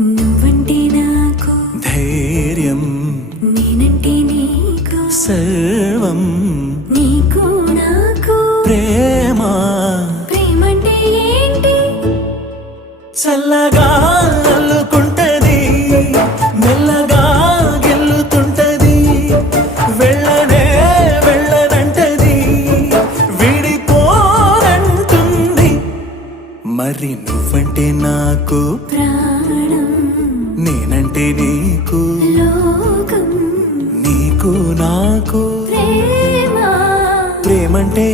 నువ్వంటే నాకు ధైర్యం, నేనంటే నీకు సర్వం, నీకు నాకు ప్రేమ. ప్రేమంటే ఏంటి? చల్లగా అల్లుకుంటది, మెల్లగా గెల్లుతుంటది, వెళ్ళనే వెళ్ళనంటది, విడిపోనంటుంది. మరి నువ్వంటే నాకు ప్రాణం, నేనంటే నీకు లోకం, నీకు నాకు ప్రేమ. ప్రేమంటే